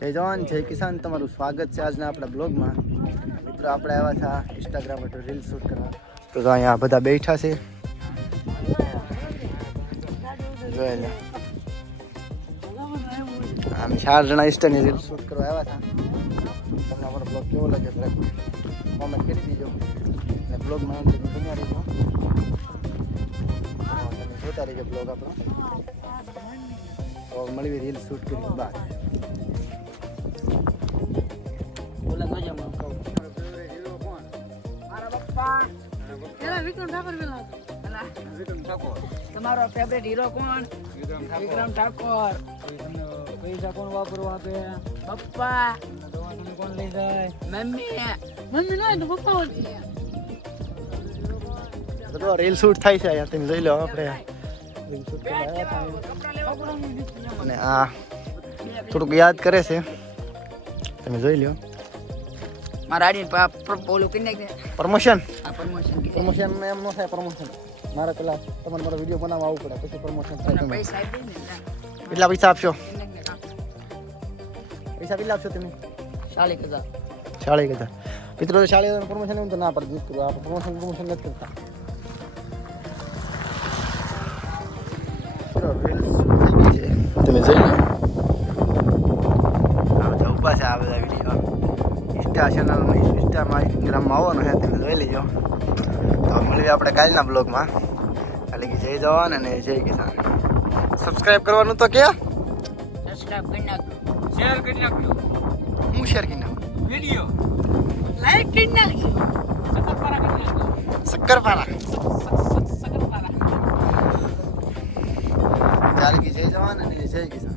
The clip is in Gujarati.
જય જવાન જય કિસાન, તમારું સ્વાગત છે આજના આપણા બ્લોગમાં. મિત્રો આપણે આવ્યા હતા ઇન્સ્ટાગ્રામ પર રીલ શૂટ કરવા. તો અહીંયા બધા બેઠા છે. જોઈ લે, આમ 4 જણા ઇન્સ્ટાની રીલ શૂટ કરવા આવ્યા હતા. તમને અમારો બ્લોગ કેવો લાગે કોમેન્ટ કરી દીજો અને બ્લોગમાં બન્યા રહેજો. તમે જોતા રહેજો બ્લોગ આપણો. તો મળી રીલ શૂટ કરી બાદ તમારો ફેવરેટ હીરો કોણ? વિક્રમ ઠાકોર. પૈસા કોણ વાપરવા આપે? પપ્પા. કોણ લઈ જાય? મમ્મી ના તો પપ્પા તો રીલ શૂટ થાય છે અહીંયા. તમે જોઈ લો, આપણે રીલ શૂટ કરવા આવ્યા હતા અને આ થોડુંક યાદ કરે છે. તમે જોઈ લો. મારા આડી બોલું કરી નાખ દે. પ્રમોશન આ પ્રમોશન પ્રમોશન એમ ન થાય. પ્રમોશન મારે પેલા તમારે મારો વિડીયો બનાવવા આવવું પડે પછી પ્રમોશન થાય. તમે પૈસા આપી દે ને. કેટલા પૈસા આપશો? પૈસા કેટલા આપશો તમે? 40,000. 40,000. મિત્રો 40,000 પ્રમોશન એવું તો ના પડે. મિત્રો આપણે પ્રમોશન નથી કરતા. તમે જોઈ લો, આ બધા ઊભા છે. આ બધા વિડીયો ઇન્સ્ટાગ્રામમાં આવવાનો છે. તમે જોઈ લેજો. તો મળીએ આપણે કાલના બ્લોગમાં. એટલે કે જય જવાન અને જય કિસાન. સબસ્ક્રાઇબ કરવાનું તો ક્યાં? સબસ્ક્રાઇબ કરી નાખજો. શેર કરી નાખજો. હું શેર કરી નાખું. વિડીયો લાઈક કરી નાખજો. શક્કરપારા. ચાલ કે જય જવાન અને જય કિસાન.